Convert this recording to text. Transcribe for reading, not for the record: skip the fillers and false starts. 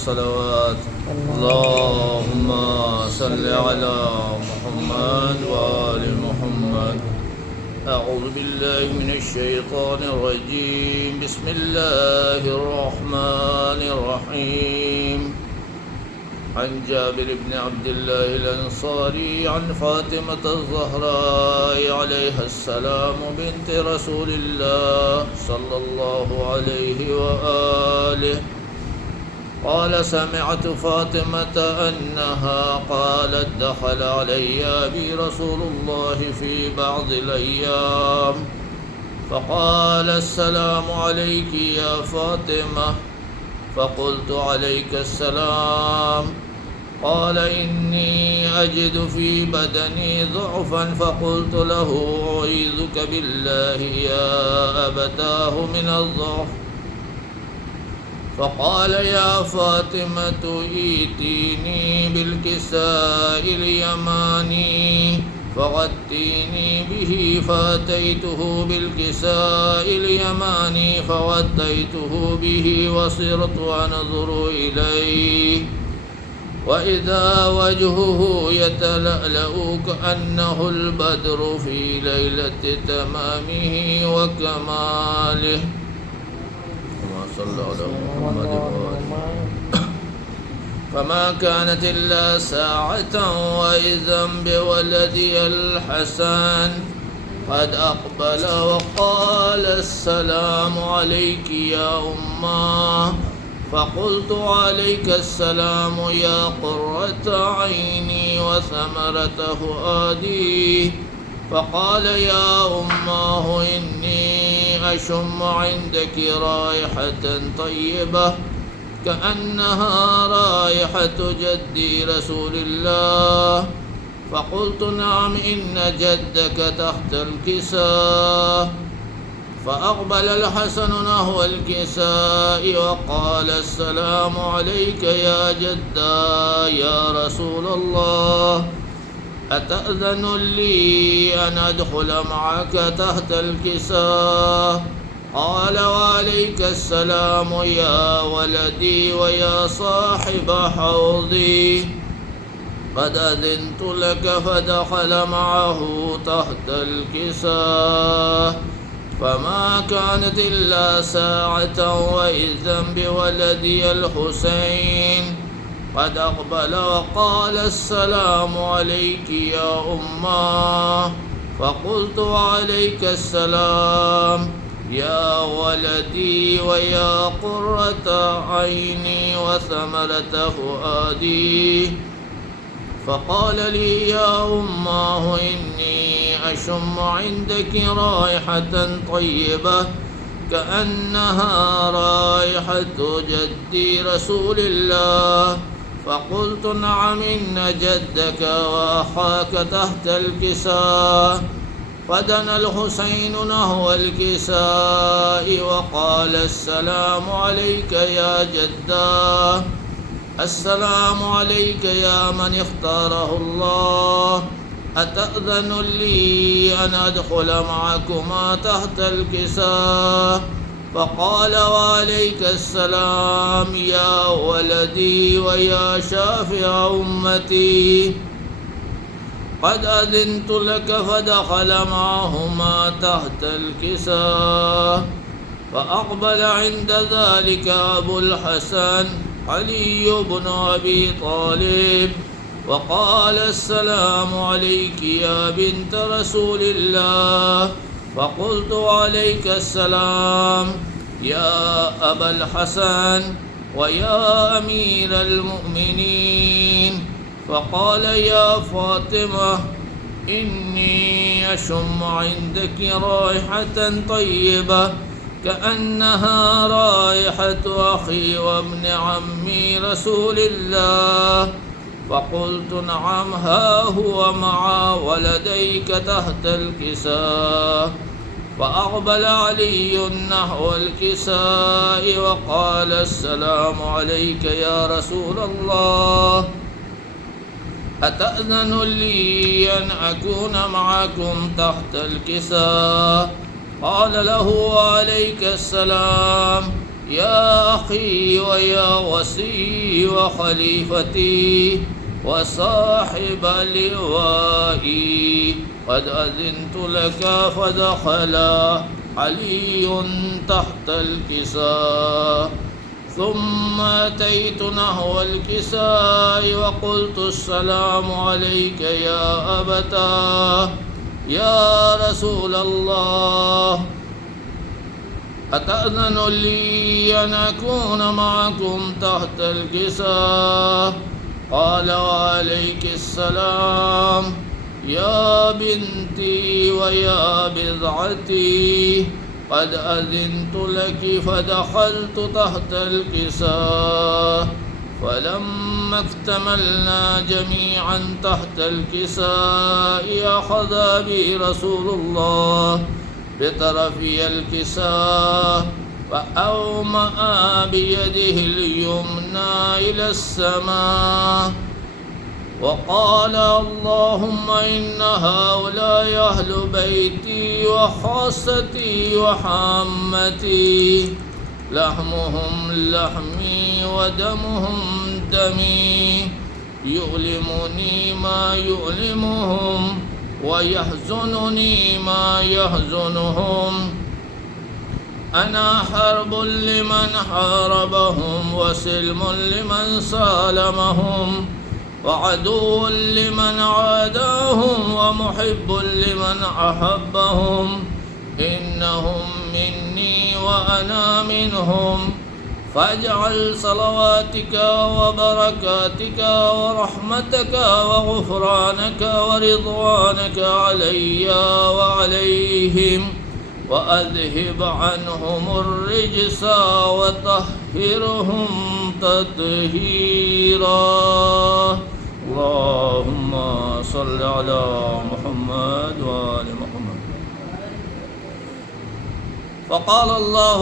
الصلوات. اللهم صل على محمد وآل محمد. أعوذ بالله من الشيطان الرجيم. بسم الله الرحمن الرحيم. عن جابر بن عبد الله الأنصاري عن فاطمة الزهراء عليها السلام بنت رسول الله صلى الله عليه وآله قال: سمعت فاطمة أنها قالت: دخل علي أبي رسول الله في بعض الأيام فقال: السلام عليك يا فاطمة. فقلت: عليك السلام. قال: إني أجد في بدني ضعفا. فقلت له: أعيذك بالله يا أبتاه من الضعف. فقال: يا فاطمة ائتيني بالكساء اليماني فغطيني به. فأتيته بالكساء اليماني فغطيته به وصرت أنظر إليه وإذا وجهه يتلألأ كأنه البدر في ليلة تمامه وكماله. صلى على محمد فما كانت إلا ساعة وإذا بولدي الحسن قد أقبل وقال: السلام عليك يا أمه. فقلت: عليك السلام يا قرة عيني وثمرة فؤادي. فقال: يا أمه إني أشم عندك رائحة طيبة كأنها رائحة جدي رسول الله. فقلت: نعم، إن جدك تحت الكساء. فأقبل الحسن نحو الكساء وقال: السلام عليك يا جدا يا رسول الله. أتأذن لي أن أدخل معك تحت الكساء؟ قال: وعليك السلام يا ولدي ويا صاحب حوضي. قد أذنت لك. فدخل معه تحت الكساء فما كانت إلا ساعة وإذا بولدي الحسين قد أقبل وقال: السلام عليك يا أمه. فقلت: وعليك السلام يا ولدي ويا قرة عيني وثمرة فؤادي. فقال لي: يا أمه إني أشم عندك رائحة طيبة كأنها رائحة جدي رسول الله. فقلت: نعم، إن جدك وأخاك تحت الكساء. فدنا الحسين نحو الكساء وقال: السلام عليك يا جدا. السلام عليك يا من اختاره الله. أتأذن لي أن أدخل معكما تحت الكساء؟ فقال: وعليك السلام يا ولدي ويا شافع أمتي. قد أذنت لك. فدخل معهما تحت الكساء. فأقبل عند ذلك أبو الحسن علي بن أبي طالب وقال: السلام عليك يا بنت رسول الله. فقلت: عليك السلام يا أبا الحسن ويا أمير المؤمنين. فقال: يا فاطمة إني أشم عندك رائحة طيبة كأنها رائحة أخي وابن عمي رسول الله. فقلت: نعم، ها هو مع ولديك تحت الكساء. فأقبل علي نحو الكساء وقال: السلام عليك يا رسول الله. أتأذن لي أن أكون معكم تحت الكساء؟ قال له: وعليك السلام يا أخي ويا وصي وخليفتي وصاحب لوائي قد أذنت لك. فدخل علي تحت الكساء، ثم أتيت نحو الكساء وقلت السلام عليك يا أبتاه. يا رسول الله، أتأذن لي أن أكون معكم تحت الكساء؟ قال وعليك السلام يا بنتي ويا بضعتي، قد أذنت لك. فدخلت تحت الكساء، فلما اكتملنا جميعا تحت الكساء أخذ بي رسول الله بطرفي الكساء فأومأ بيده اليمنى إلى السماء وقال اللهم إن هؤلاء أهل بيتي وخاصتي وحامتي، لحمهم لحمي ودمهم دمي، يؤلمني ما يؤلمهم ويحزنني ما يحزنهم. أنا حرب لمن حاربهم وسلم لمن سالمهم وعدو لمن عاداهم ومحب لمن أحبهم. إنهم مني وأنا منهم، فاجعل صلواتك وبركاتك ورحمتك وغفرانك ورضوانك علي وعليهم، وأذهب عنهم الرجس وطهرهم تطهيرا. اللهم صل على محمد وآل محمد. فقال الله